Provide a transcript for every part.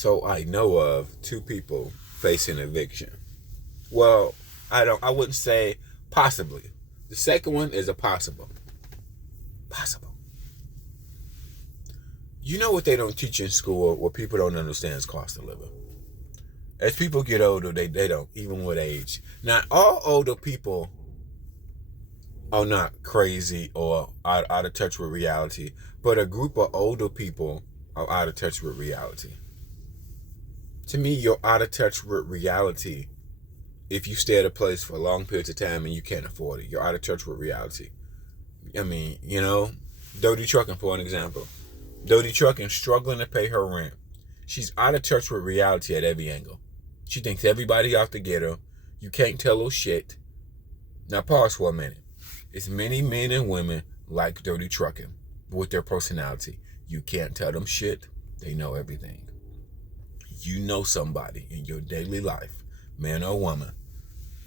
So I know of two people facing eviction. Well, I wouldn't say possibly. The second one is a possible. Possible. You know what they don't teach in school, what people don't understand is cost of living. As people get older, they don't, even with age. Not all older people are not crazy or out of touch with reality, but a group of older people are out of touch with reality. To me, you're out of touch with reality if you stay at a place for long periods of time and you can't afford it. You're out of touch with reality. I mean, Dodie Trucking, for an example. Dodie Trucking struggling to pay her rent. She's out of touch with reality at every angle. She thinks everybody out to get her. You can't tell her shit. Now pause for a minute. It's many men and women like Dodie Trucking with their personality. You can't tell them shit. They know everything. You know somebody in your daily life, man or woman,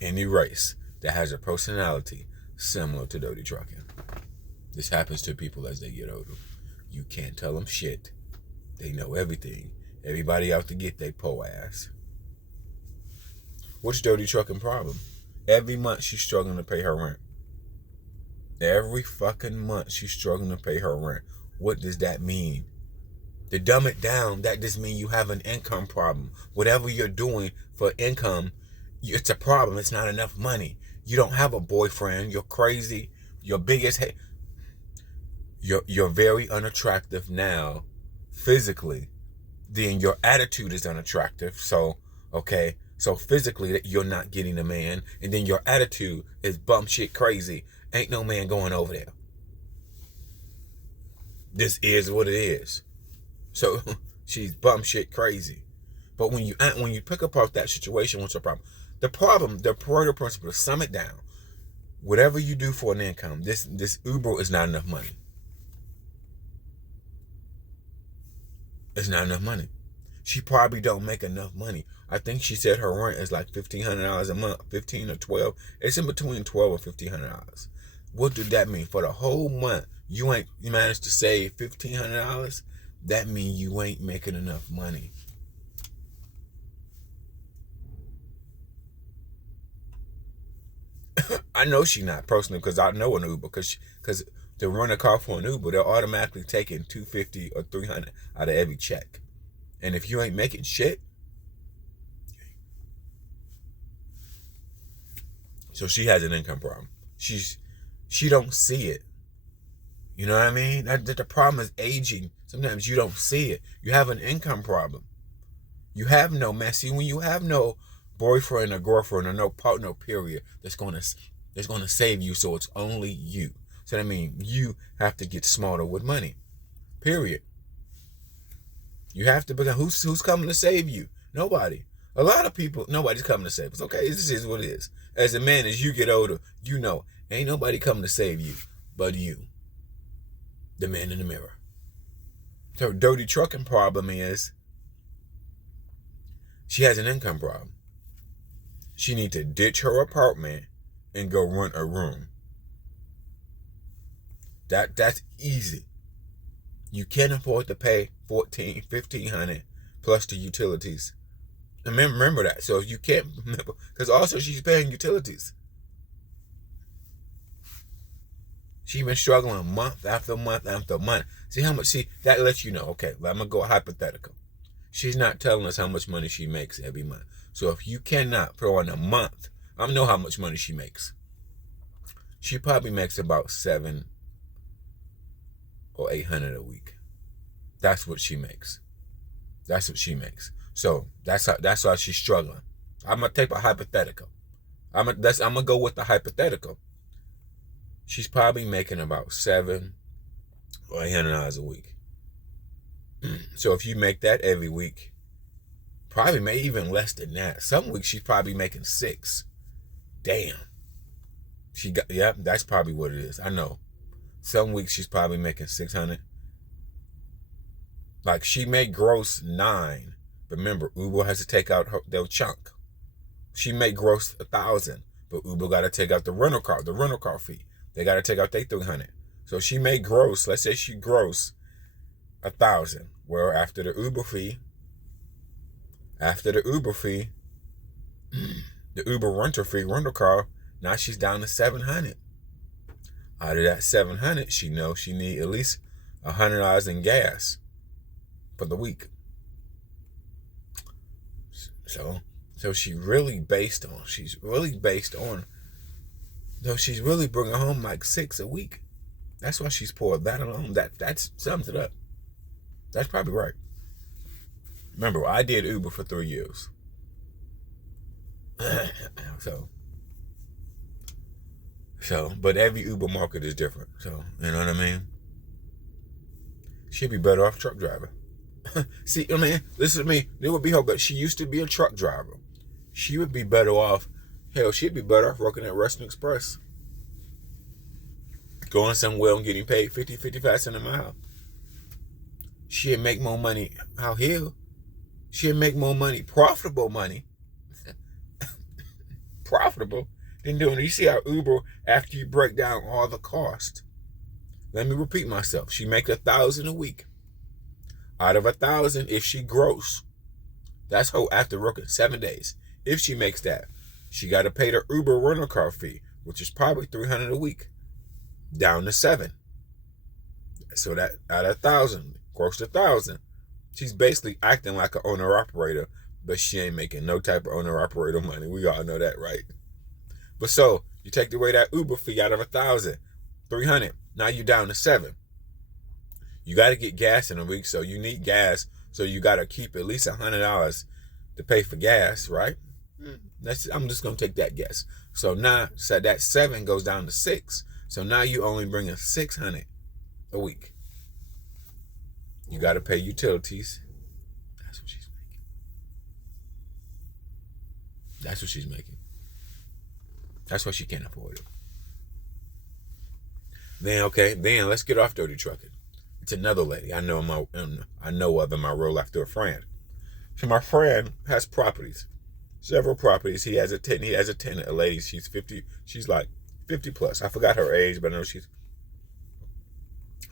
any race, that has a personality similar to Dodie Trucking. This happens to people as they get older. You can't tell them shit. They know everything. Everybody out to get their po ass. What's Dodie Trucking problem? Every month she's struggling to pay her rent. Every fucking month she's struggling to pay her rent. What does that mean? To dumb it down, that just means you have an income problem. Whatever you're doing for income, it's a problem. It's not enough money. You don't have a boyfriend. You're crazy. Your biggest you're very unattractive now, physically. Then your attitude is unattractive. So physically you're not getting a man, and then your attitude is bum shit crazy. Ain't no man going over there. This is what it is. So she's bum shit crazy. But when you pick apart that situation, what's the problem? The Pareto principle, to sum it down, whatever you do for an income, this Uber is not enough money. It's not enough money. She probably don't make enough money. I think she said her rent is like $1,500 a month, 15 or 12. It's in between $1,200 or $1,500. What did that mean? For the whole month, you managed to save $1,500. That means you ain't making enough money. I know she not personally, because I know an Uber, because to run a car for an Uber, they're automatically taking $250 or $300 out of every check. And if you ain't making shit, so she has an income problem. She don't see it. You know what I mean? The problem is aging. Sometimes you don't see it. You have an income problem. You have no man. See, when you have no boyfriend or girlfriend or no partner, period, that's gonna save you. So it's only you. So that means you have to get smarter with money. Period. You have to become who's coming to save you? Nobody. A lot of people, nobody's coming to save us. Okay, this is what it is. As a man, as you get older, ain't nobody coming to save you but you. The man in the mirror. So Dodie Trucking problem is she has an income problem. She need to ditch her apartment and go rent a room. That's easy. You can't afford to pay $1,400, $1,500 plus the utilities. And remember that. So if you can't remember, because also she's paying utilities. She's been struggling month after month after month. See how much, that lets you know, okay, I'm going to go hypothetical. She's not telling us how much money she makes every month. So if you cannot throw in a month, I know how much money she makes. She probably makes about $700 or $800 a week. That's what she makes. That's what she makes. So that's why she's struggling. I'm going to take a hypothetical. I'm going to go with the hypothetical. She's probably making about $700 or $800 a week. So if you make that every week, probably maybe even less than that. Some weeks she's probably making $600. Damn. That's probably what it is. I know. Some weeks she's probably making $600. Like she may gross $900. But remember, Uber has to take out their chunk. She may gross $1,000, but Uber got to take out the rental car fee. They got to take out their $300. So she may gross, let's say she gross $1,000. Well, after the Uber fee, After the Uber fee, the Uber rental car, now she's down to $700. Out of that $700, she knows she need at least $100 in gas for the week. So she's really based on, she's really bringing home like $6 a week. That's why she's poor. That alone, that sums it up. That's probably right. Remember, I did Uber for 3 years. But every Uber market is different. So, you know what I mean? She'd be better off truck driver. See, I mean, listen to me. It would be her, but she used to be a truck driver. She would be better off. Hell, she'd be better off working at Western Express. Going somewhere and getting paid 50, 55 cents a mile. She'd make more money out here. She'd make more money, profitable money. Profitable. Than doing it. You see how Uber, after you break down all the cost. Let me repeat myself. She makes $1,000 a week. Out of $1,000, if she gross, that's her after working 7 days. If she makes that, she got to pay the Uber rental car fee, which is probably $300 a week, down to $7. So that out of $1,000, gross to $1,000, she's basically acting like an owner operator, but she ain't making no type of owner operator money. We all know that, right? But so you take away that Uber fee out of $1,000, $300. Now you down to $7. You got to get gas in a week, so you need gas. So you got to keep at least $100 to pay for gas, right? I'm just gonna take that guess. So now, so that 7 goes down to 6. So now you only bringing $600 a week. You got to pay utilities. That's what she's making. That's what she's making. That's why she can't afford it. Then let's get off dirty trucking. It's another lady I know of in my real life through a friend. So my friend has properties, several properties. He has a tenant, a lady. She's 50. She's like 50 plus. I forgot her age, but I know she's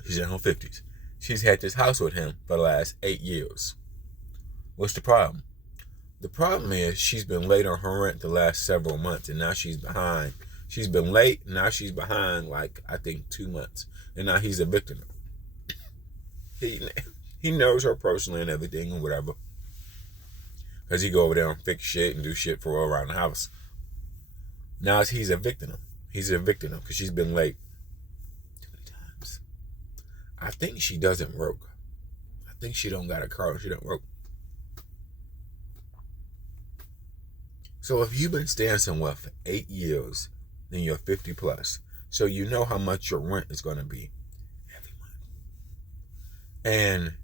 in her 50s. She's had this house with him for the last 8 years. What's the problem? The problem is she's been late on her rent the last several months, and now she's behind. She's been late, now she's behind like, I think, 2 months. And now he's evicting her. He knows her personally and everything and whatever. Because he go over there and fix shit and do shit for her around the house. Now he's evicting her. He's evicting her because she's been late too many times. I think she doesn't work. I think she don't got a car. She don't work. So if you've been staying somewhere for 8 years, then you're 50 plus. So you know how much your rent is going to be every month.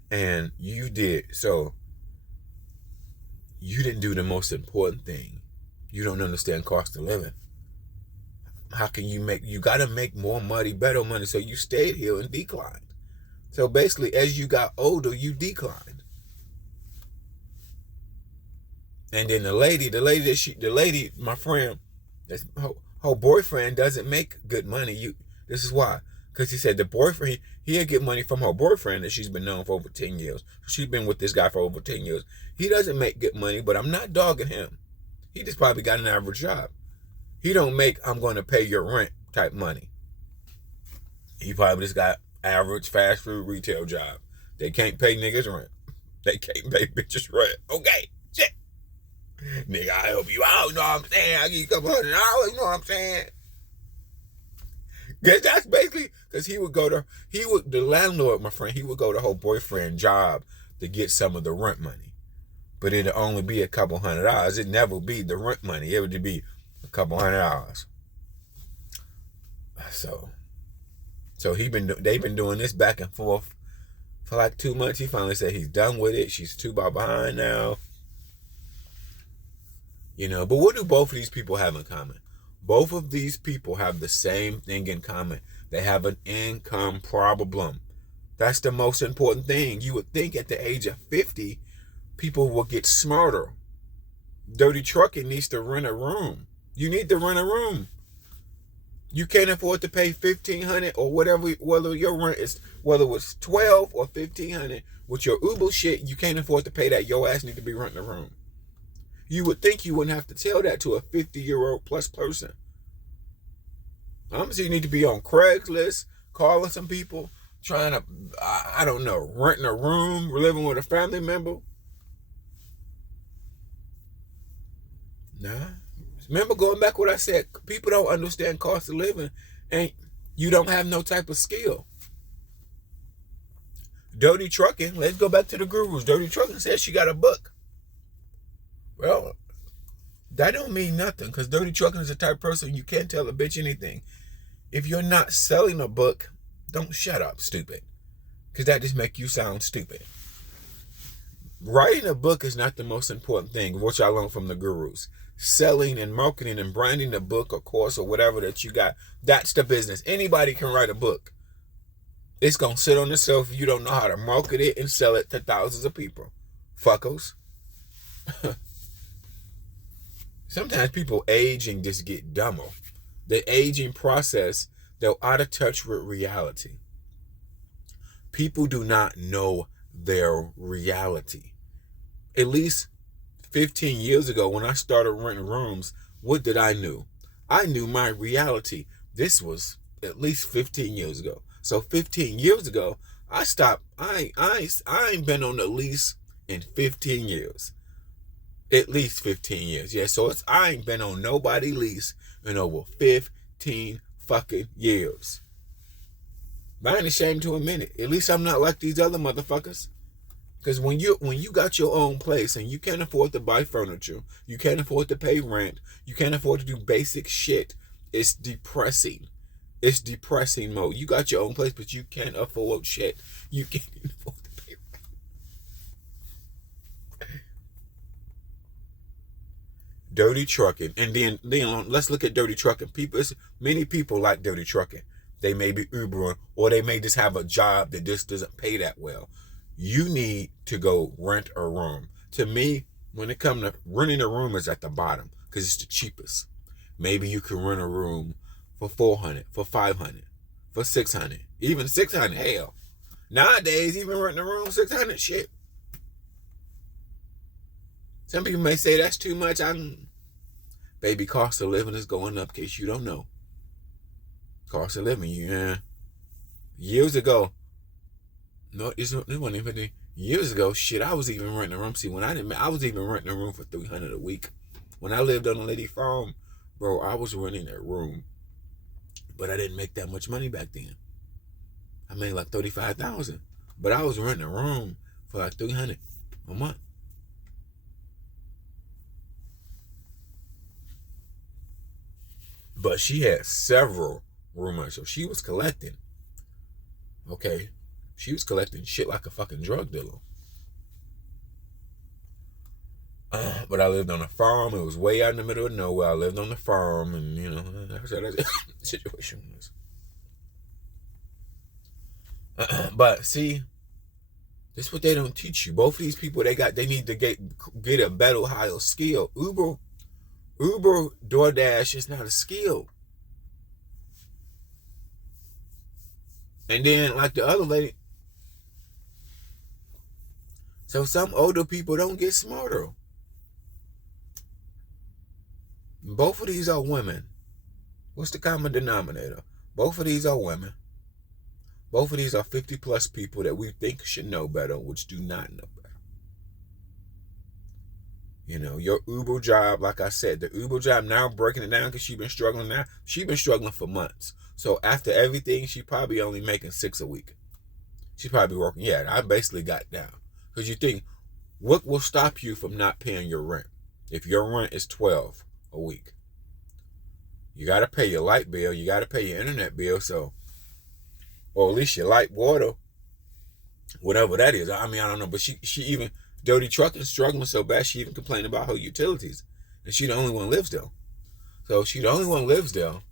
And you did. So you didn't do the most important thing. You don't understand cost of living. How can you got to make more money, better money. So you stayed here and declined. So basically, as you got older, you declined. And then the lady, my friend, her boyfriend doesn't make good money. This is why. Because he said the boyfriend, he'll get money from her boyfriend that she's been known for over 10 years. She's been with this guy for over 10 years. He doesn't make good money, but I'm not dogging him. He just probably got an average job. He don't make, I'm going to pay your rent type money. He probably just got average fast food retail job. They can't pay niggas rent. They can't pay bitches rent. Okay, shit. Nigga, I help you out, you know what I'm saying? I give you a couple $100, you know what I'm saying? Cause that's basically, because the landlord, my friend, he would go to her boyfriend's job to get some of the rent money. But it'd only be a couple $100. It'd never be the rent money. It would be a couple $100. So they've been doing this back and forth for like 2 months. He finally said he's done with it. She's too far behind now. You know, but what do both of these people have in common? Both of these people have the same thing in common. They have an income problem. That's the most important thing. You would think at the age of 50, people will get smarter. Dirty trucking needs to rent a room. You need to rent a room. You can't afford to pay $1,500 or whatever, whether your rent is, whether it's $1,200 or $1,500 with your Uber shit, you can't afford to pay that. Your ass need to be renting a room. You would think you wouldn't have to tell that to a 50-year-old plus person. I'm saying you need to be on Craigslist, calling some people, trying to, I don't know, renting a room, living with a family member. Nah. Remember going back what I said, people don't understand cost of living and you don't have no type of skill. Dirty Trucking, let's go back to the gurus. Dirty Trucking says she got a book. Well, that don't mean nothing because Dirty Trucking is the type of person you can't tell a bitch anything. If you're not selling a book, don't shut up, stupid. Because that just make you sound stupid. Writing a book is not the most important thing, which I learned from the gurus. Selling and marketing and branding the book or course or whatever that you got, that's the business. Anybody can write a book. It's going to sit on the shelf if you don't know how to market it and sell it to thousands of people. Fuckos. Sometimes people age and just get dumber. The aging process, they're out of touch with reality. People do not know their reality. At least 15 years ago when I started renting rooms, what did I knew? I knew my reality. This was at least 15 years ago. So 15 years ago, I stopped. I ain't been on a lease in 15 years. At least 15 years. Yeah, so I ain't been on nobody lease in over 15 fucking years. But I ain't ashamed to admit it. At least I'm not like these other motherfuckers. Because when you got your own place and you can't afford to buy furniture, you can't afford to pay rent, you can't afford to do basic shit, it's depressing. It's depressing mode. You got your own place, but you can't afford shit. You can't even afford to pay rent. Dirty Trucking. And then let's look at Dirty Trucking. Many people like Dirty Trucking. They may be Ubering or they may just have a job that just doesn't pay that well. You need to go rent a room. To me, when it comes to renting a room is at the bottom because it's the cheapest. Maybe you can rent a room for $400, for $500, for $600, even $600. Hell, nowadays even renting a room $600 shit. Some people may say that's too much. Baby, cost of living is going up. In case you don't know, cost of living. Yeah, years ago. No, it wasn't even years ago. Shit, I was even renting a room. See, I was even renting a room for $300 a week. When I lived on a lady farm, bro, I was renting a room, but I didn't make that much money back then. I made like $35,000, but I was renting a room for like $300 a month. But she had several roommates, so she was collecting. Okay. She was collecting shit like a fucking drug dealer. But I lived on a farm. It was way out in the middle of nowhere. I lived on the farm, and that's how that situation was. But see, this is what they don't teach you. Both of these people, they need to get a better, higher skill. Uber, DoorDash is not a skill. And then, like the other lady. So some older people don't get smarter. Both of these are women. What's the common denominator? Both of these are women. Both of these are 50 plus people that we think should know better, which do not know better. Your Uber job, like I said, the Uber job now breaking it down because she's been struggling now. She's been struggling for months. So after everything, she probably only making $6 a week. She probably working. Yeah, I basically got down. Because you think, what will stop you from not paying your rent? If your rent is $12 a week, you got to pay your light bill, you got to pay your internet bill, or at least your light, water, whatever that is. I don't know, but she even, Dirty Trucking struggling so bad, she even complained about her utilities, and she the only one lives there. So she the only one lives there.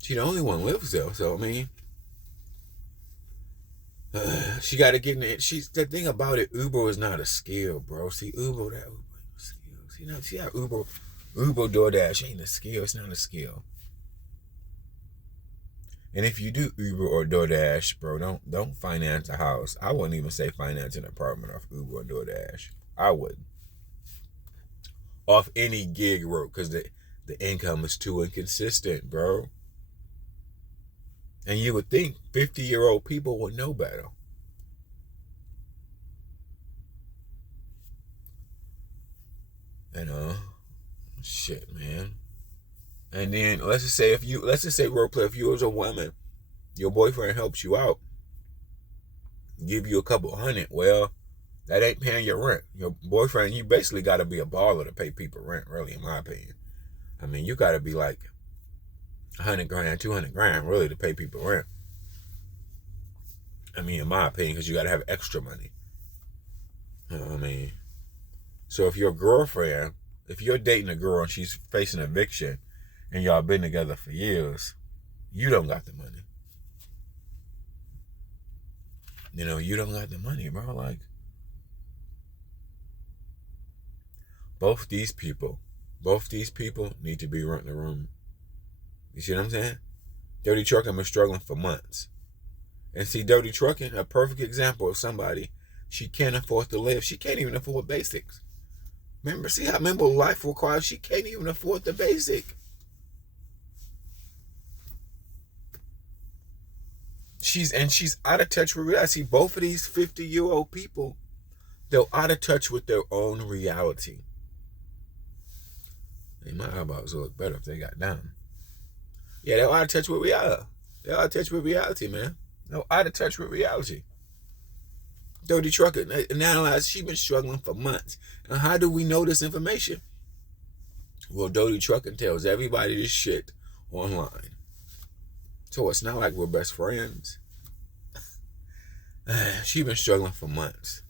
She the only one lives there, so she got to get in it. The thing about it, Uber is not a skill, bro. See, Uber is a skill. See how Uber DoorDash ain't a skill. It's not a skill. And if you do Uber or DoorDash, bro, don't finance a house. I wouldn't even say finance an apartment off Uber or DoorDash. I wouldn't. Off any gig work, because the income is too inconsistent, bro. And you would think 50-year-old people would know better. You know, shit, man. And then let's just say role play, if you was a woman, your boyfriend helps you out, give you a couple hundred. Well, that ain't paying your rent. Your boyfriend, you basically got to be a baller to pay people rent, really, in my opinion. I mean, you got to be like 100 grand, 200 grand, really, to pay people rent. I mean, in my opinion, because you got to have extra money. You know what I mean? So if your girlfriend, if you're dating a girl and she's facing eviction and y'all been together for years, you don't got the money. You know, you don't got the money, bro. Like, both these people need to be renting a room. You see what I'm saying? Dirty Trucking been struggling for months. And see, Dirty Trucking, a perfect example of somebody, she can't afford to live. She can't even afford basics. Remember life requires, she can't even afford the basic. She's out of touch with reality. See, both of these 50-year-old people, they're out of touch with their own reality. And my eyeballs would look better if they got down. Yeah, they're out of touch with reality. They're out of touch with reality, man. They're out of touch with reality. Dirty Trucker, and analyze, she's been struggling for months. And how do we know this information? Well, Dirty Trucker tells everybody this shit online. So it's not like we're best friends. She's been struggling for months.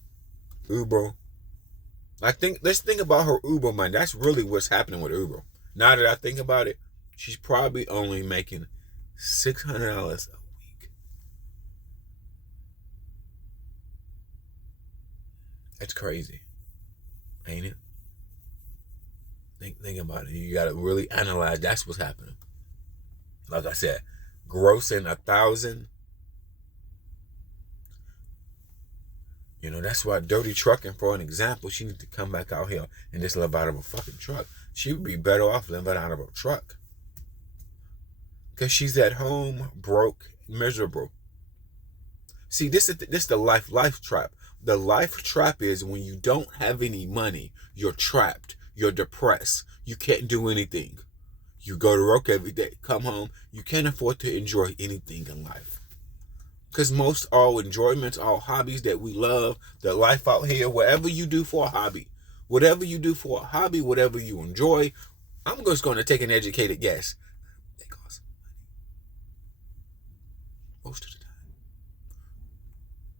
Uber. Let's think about her Uber money. That's really what's happening with Uber. Now that I think about it, she's probably only making $600 a week. That's crazy, ain't it? Think about it. You gotta really analyze. That's what's happening. Like I said, grossing 1,000. You know, that's why Dirty Trucking, for an example, she needs to come back out here and just live out of a fucking truck. She would be better off living out of a truck. Because she's at home, broke, miserable. See, this is the life trap. The life trap is when you don't have any money, you're trapped, you're depressed, you can't do anything. You go to work every day, come home, you can't afford to enjoy anything in life. Because most all enjoyments, all hobbies that we love, the life out here, whatever you do for a hobby, whatever you enjoy, I'm just going to take an educated guess. They cost money. Most of the time.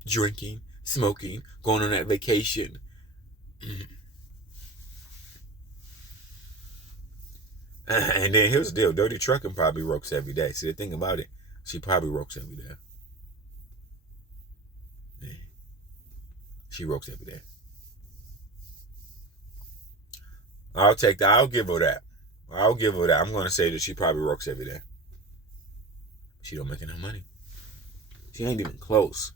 Drinking, smoking, going on that vacation. And then here's the deal. Dirty Trucking probably works every day. See, the thing about it, she probably works every day. Yeah. She works every day. I'll take that. I'll give her that. I'm going to say that she probably works every day. She don't make enough money. She ain't even close.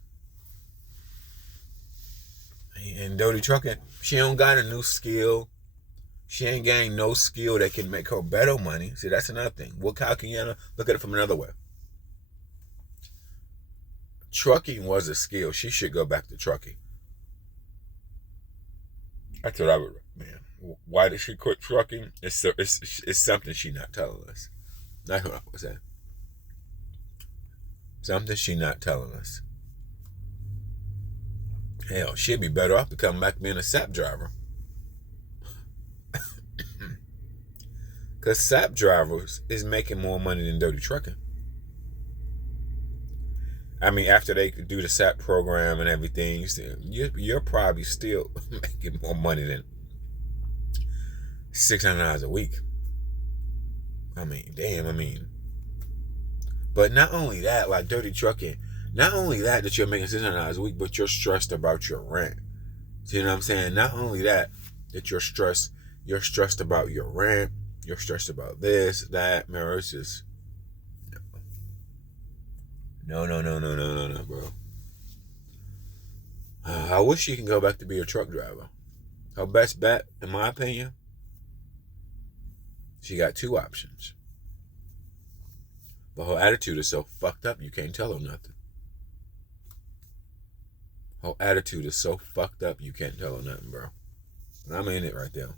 And Dirty Trucking, she don't got a new skill. She ain't gained no skill that can make her better money. See, that's another thing. How can you look at it from another way? Trucking was a skill. She should go back to trucking. That's what I would, man. Why did she quit trucking? It's something she not telling us. That's what I was saying. Something she not telling us. Hell, she'd be better off to come back being a SAP driver. Because SAP drivers is making more money than Dirty Trucking. I mean, after they could do the SAP program and everything, you're probably still making more money than $600 a week. I mean, damn, But not only that, like Dirty Trucking, not only that you're making $600 a week, but you're stressed about your rent. See what I'm saying? Not only that you're stressed about your rent, you're stressed about this, that, man, it's just, No, no, no, no, no, no, no, bro. I wish she can go back to be a truck driver. Her best bet, in my opinion, she got two options. But her attitude is so fucked up, you can't tell her nothing. Her attitude is so fucked up, you can't tell her nothing, bro. And I mean it right there.